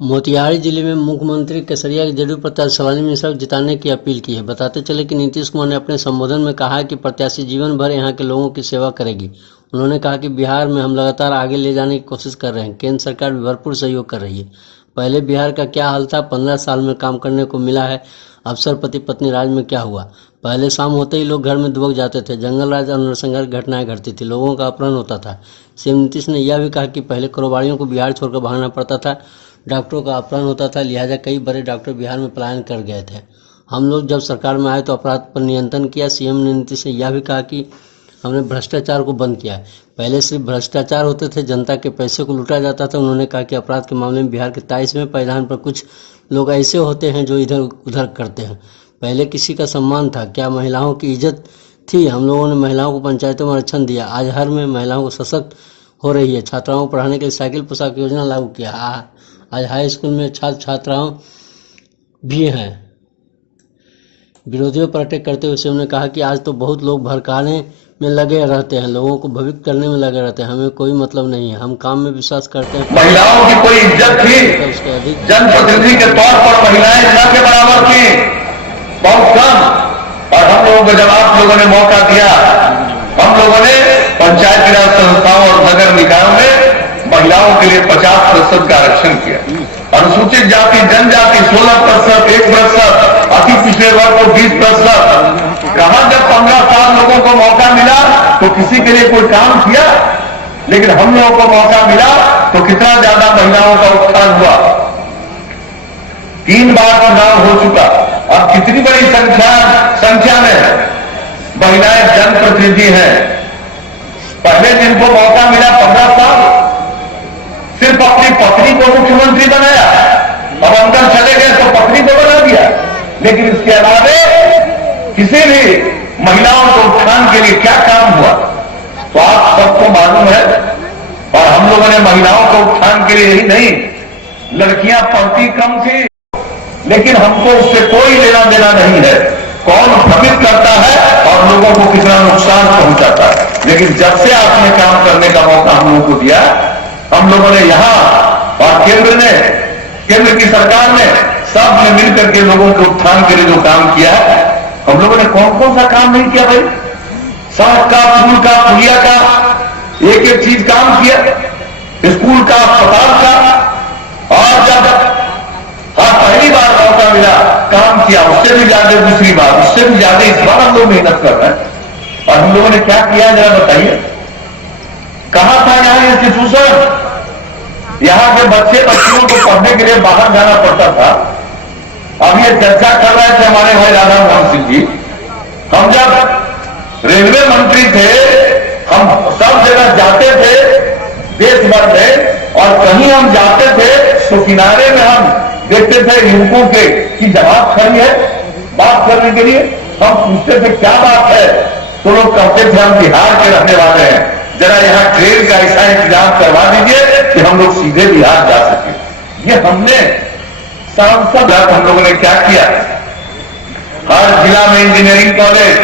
मोतिहारी जिले में मुख्यमंत्री केसरिया के जदयू प्रत्याशी शिवानी मिश्रा को जिताने की अपील की है। बताते चले कि नीतीश कुमार ने अपने संबोधन में कहा है कि प्रत्याशी जीवन भर यहां के लोगों की सेवा करेगी। उन्होंने कहा कि बिहार में हम लगातार आगे ले जाने की कोशिश कर रहे हैं, केंद्र सरकार भी भरपूर सहयोग कर रही है। पहले बिहार का क्या हाल था, 15 साल में काम करने को मिला है। अफसर पति पत्नी राज में क्या हुआ, पहले शाम होते ही लोग घर में दुबक जाते थे, जंगल राज और नरसंहार की घटनाएं घटती थी, लोगों का अपहरण होता था। सीएम नीतीश ने यह भी कहा कि पहले कारोबारियों को बिहार छोड़कर भागना पड़ता था, डॉक्टरों का अपहरण होता था, लिहाजा कई बड़े डॉक्टर बिहार में पलायन कर गए थे। हम लोग जब सरकार में आए तो अपराध पर नियंत्रण किया। सीएम ने नीतीश ने यह भी कहा कि हमने भ्रष्टाचार को बंद किया है। पहले सिर्फ भ्रष्टाचार होते थे, जनता के पैसे को लूटा जाता था। उन्होंने कहा कि अपराध के मामले में बिहार के 23वें परिधान पर कुछ लोग ऐसे होते हैं जो इधर उधर करते हैं। पहले किसी का सम्मान था, क्या महिलाओं की इज्जत थी? हम लोगों ने महिलाओं को पंचायतों में आरक्षण दिया, आज हर में महिलाओं को सशक्त हो रही है। छात्राओं को पढ़ाने के लिए साइकिल पोशाक योजना लागू किया, आज हाई स्कूल में छात्र छात्राओं भी हैं। विरोधियों पर अटैक करते हुए सीएम ने कहा कि आज तो बहुत लोग भड़काने में लगे रहते हैं, लोगों को भयभीत करने में लगे रहते हैं, हमें कोई मतलब नहीं है, हम काम में विश्वास करते हैं। महिलाओं की कोई इज्जत थी? उसके अधिक जनप्रतिनिधि के तौर पर महिलाएं न के बराबर थी, बहुत कम। और हम लोगों को जब आप लोगों ने मौका दिया, हम लोगों ने पंचायती राज संस्थाओं और नगर निकायों में महिलाओं के लिए 50% का आरक्षण किया। अनुसूचित जाति जनजाति 16%, 1%, अति पिछड़े वर्ग को 20%। कहा जब 15 साल लोगों को मौका मिला तो किसी के लिए कोई काम किया? लेकिन हम लोगों को मौका मिला तो कितना ज्यादा महिलाओं का उत्थान हुआ। 3 बार चुनाव हो चुका, अब कितनी बड़ी संख्या में महिलाएं जनप्रतिनिधि हैं। पहले जिनको मौका मिला 15 साल, सिर्फ अपनी पत्नी को मुख्यमंत्री बनाया, अब अंदर चले गए तो पत्नी को बना दिया, लेकिन इसके अलावा किसी भी महिलाओं को उत्थान के लिए क्या काम हुआ तो आप सबको मालूम है। और हम लोगों ने महिलाओं को उत्थान के लिए यही नहीं, लड़कियां पढ़ती कम थी, लेकिन हमको उससे कोई लेना देना नहीं है, कौन भ्रमित करता है और लोगों को कितना नुकसान पहुंचाता है। लेकिन जब से आपने काम करने का मौका हम लोगों को दिया, हम लोगों ने यहां और केंद्र की सरकार ने सब ने मिलकर के लोगों के उत्थान के लिए जो काम किया है, हम लोगों ने कौन कौन सा काम नहीं किया भाई? सड़क का, पुल का, पुलिया का, एक एक चीज काम किया, स्कूल का, अस्पताल का। और जब पहली बार मौका मिला काम किया, उससे भी ज्यादा दूसरी बार, उससे भी ज्यादा इस बार हम लोग मेहनत कर रहे हैं। और हम लोगों ने क्या किया जरा बताइए। कहां था यहां इंस्टीट्यूशन? यहां के बच्चे बच्चियों को पढ़ने के लिए बाहर जाना पड़ता था। अब ये चर्चा कर रहे थे हमारे भाई राधा मोहन सिंह जी, हम जब रेलवे मंत्री थे, हम सब जगह जाते थे देश भर में, और कहीं हम जाते थे तो किनारे में हम देखते थे युवकों के कि जमात खड़ी है बात करने के लिए। हम पूछते थे क्या बात है, तो लोग कहते थे हम बिहार के रहने वाले हैं, जरा यहाँ ट्रेन का ऐसा इंतजाम करवा दीजिए कि हम लोग सीधे बिहार जा सके। ये हमने सांसद हम लोगों ने क्या किया, हर जिला में इंजीनियरिंग कॉलेज,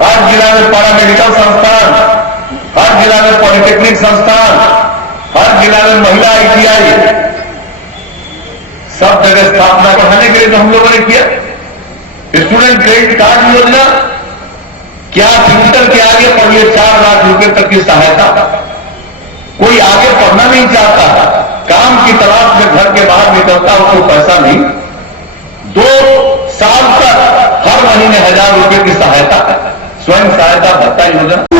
हर जिला में पैरामेडिकल संस्थान, हर जिला में पॉलिटेक्निक संस्थान, हर जिला में महिला ITI, सब जगह स्थापना बढ़ाने के लिए तो हम लोगों ने किया। स्टूडेंट क्रेडिट कार्ड योजना, क्या इंटर के आगे पढ़िए 4 लाख रुपए तक की सहायता। कोई आगे पढ़ना नहीं चाहता, काम की तलाश में घर के बाहर निकलता, उसको पैसा नहीं। 2 साल तक हर महीने 1000 रुपए की सहायता, स्वयं सहायता भत्ता योजना।